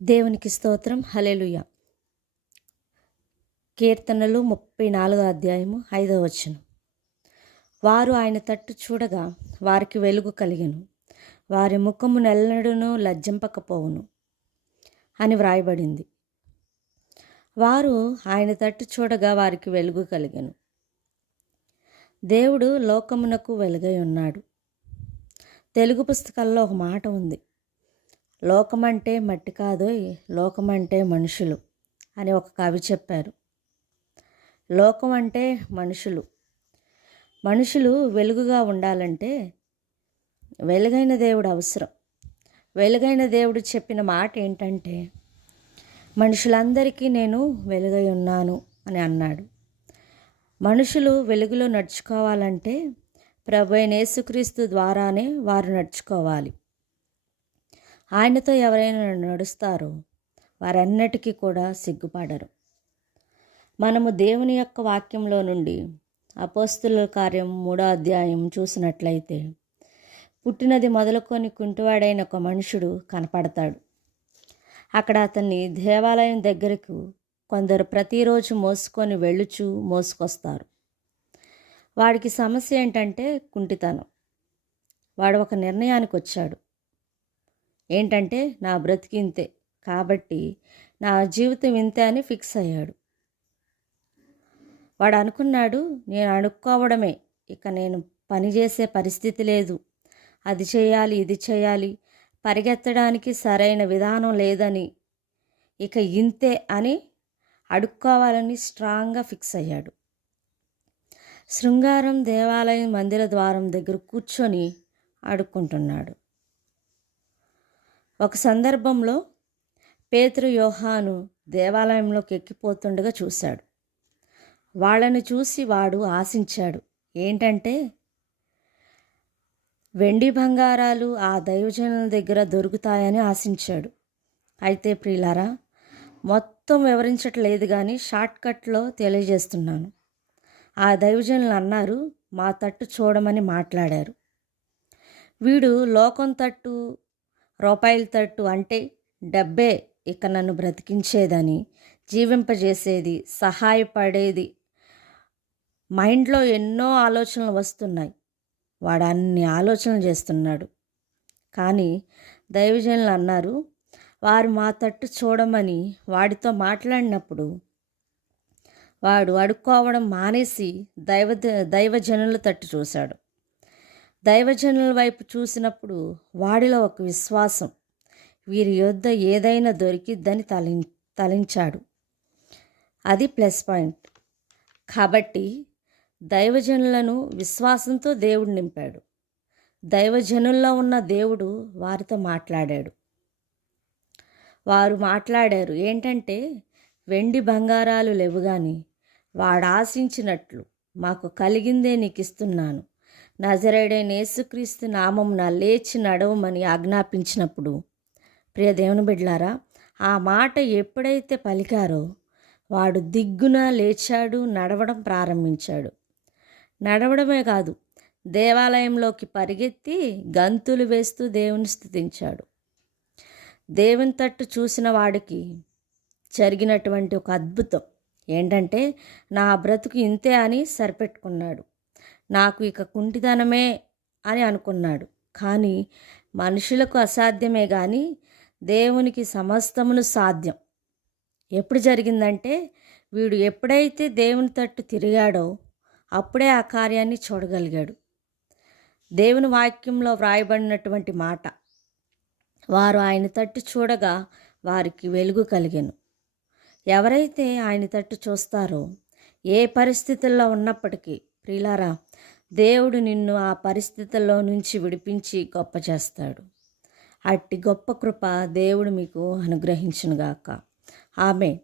దేవునికి స్తోత్రం. హల్లెలూయా. కీర్తనలు 34 అధ్యాయము 5వ వచనం. వారు ఆయన తట్టు చూడగా వారికి వెలుగు కలిగెను, వారి ముఖము నెల్లడును లజ్జింపకపోవును అని వ్రాయబడింది. వారు ఆయన తట్టు చూడగా వారికి వెలుగు కలిగెను. దేవుడు లోకమునకు వెలుగై ఉన్నాడు. తెలుగు పుస్తకాల్లో ఒక మాట ఉంది, లోకమంటే మట్టి కాదోయ్, లోకమంటే మనుషులు అని ఒక కవి చెప్పారు. లోకం అంటే మనుషులు వెలుగుగా ఉండాలంటే వెలుగైన దేవుడు అవసరం. వెలుగైన దేవుడు చెప్పిన మాట ఏంటంటే, మనుషులందరికీ నేను వెలుగై ఉన్నాను అని అన్నాడు. మనుషులు వెలుగులో నడుచుకోవాలంటే ప్రభువైన యేసుక్రీస్తు ద్వారానే వారు నడుచుకోవాలి. ఆయనతో ఎవరైనా నడుస్తారో వారన్నిటికీ కూడా సిగ్గుపడరు. మనము దేవుని యొక్క వాక్యంలో నుండి అపోస్తుల కార్యం 3వ అధ్యాయం చూసినట్లయితే, పుట్టినది మొదలుకొని కుంటివాడైన ఒక మనుషుడు కనపడతాడు. అక్కడ అతన్ని దేవాలయం దగ్గరకు కొందరు ప్రతిరోజు మోసుకొని మోసుకొస్తారు. వాడికి సమస్య ఏంటంటే కుంటితనం. వాడు ఒక నిర్ణయానికి వచ్చాడు. ఏంటంటే, నా బ్రతికింతే కాబట్టి నా జీవితం ఇంతే అని ఫిక్స్ అయ్యాడు. వాడు అనుకున్నాడు, నేను అడుక్కోవడమే, ఇక నేను పని చేసే పరిస్థితి లేదు, అది చేయాలి ఇది చేయాలి, పరిగెత్తడానికి సరైన విధానం లేదని, ఇక ఇంతే అని అడుక్కోవాలని స్ట్రాంగ్గా ఫిక్స్ అయ్యాడు. శృంగారం దేవాలయం మందిర ద్వారం దగ్గర కూర్చొని అడుక్కుంటున్నాడు. ఒక సందర్భంలో పేతురు యోహాను దేవాలయంలోకి ఎక్కిపోతుండగా చూశాడు. వాళ్ళని చూసి వాడు ఆశించాడు. ఏంటంటే, వెండి బంగారాలు ఆ దైవజనుల దగ్గర దొరుకుతాయని ఆశించాడు. అయితే ప్రియులారా, మొత్తం వివరించట్లేదు కానీ షార్ట్కట్లో తెలియజేస్తున్నాను. ఆ దైవజనులు అన్నారు, మా తట్టు చూడమని మాట్లాడారు. వీడు లోకం తట్టు, రూపాయల తట్టు అంటే డబ్బే ఇక నన్ను బ్రతికించేదని, జీవింపజేసేది, సహాయపడేది. మైండ్లో ఎన్నో ఆలోచనలు వస్తున్నాయి. వాడు అన్ని ఆలోచనలు చేస్తున్నాడు. కానీ దైవజనులు అన్నారు, వారు మా తట్టు చూడమని వాడితో మాట్లాడినప్పుడు వాడు అడుక్కోవడం మానేసి దైవజనుల తట్టు చూశాడు. దైవజనుల వైపు చూసినప్పుడు వాడిలో ఒక విశ్వాసం, వీరి యొద్ద ఏదైనా దొరికిద్దని తలించాడు. అది ప్లస్ పాయింట్. కాబట్టి దైవజనులను విశ్వాసంతో దేవుడు నింపాడు. దైవజనుల్లో ఉన్న దేవుడు వారితో మాట్లాడాడు. వారు మాట్లాడారు ఏంటంటే, వెండి బంగారాలు లేవు కానీ వాడు ఆశించినట్లు మాకు కలిగిందే నీకు ఇస్తున్నాను, నజరేయుడైన యేసుక్రీస్తు నామమున లేచి నడవమని ఆజ్ఞాపించినప్పుడు, ప్రియ దేవుని బిడ్డలారా, ఆ మాట ఎప్పుడైతే పలికారో వాడు దిగ్గున లేచాడు, నడవడం ప్రారంభించాడు. నడవడమే కాదు, దేవాలయంలోకి పరిగెత్తి గంతులు వేస్తూ దేవుని స్తుతించాడు. దేవుని తట్టు చూసిన వాడికి జరిగినటువంటి ఒక అద్భుతం ఏంటంటే, నా బ్రతుకు ఇంతే అని సరిపెట్టుకున్నాడు. నాకు ఇక కుంటితనమే అని అనుకున్నాడు. కానీ మనుషులకు అసాధ్యమే కానీ దేవునికి సమస్తమును సాధ్యం. ఎప్పుడు జరిగిందంటే, వీడు ఎప్పుడైతే దేవుని తట్టు తిరిగాడో అప్పుడే ఆ కార్యాన్ని చూడగలిగాడు. దేవుని వాక్యంలో వ్రాయబడినటువంటి మాట, వారు ఆయన తట్టు చూడగా వారికి వెలుగు కలిగెను. ఎవరైతే ఆయన తట్టు చూస్తారో ఏ పరిస్థితుల్లో ఉన్నప్పటికీ, ప్రియులారా, దేవుడు నిన్ను ఆ పరిస్థితుల్లో నుంచి విడిపించి గొప్ప చేస్తాడు. అట్టి గొప్ప కృప దేవుడు మీకు అనుగ్రహించునుగాక. ఆమేన్.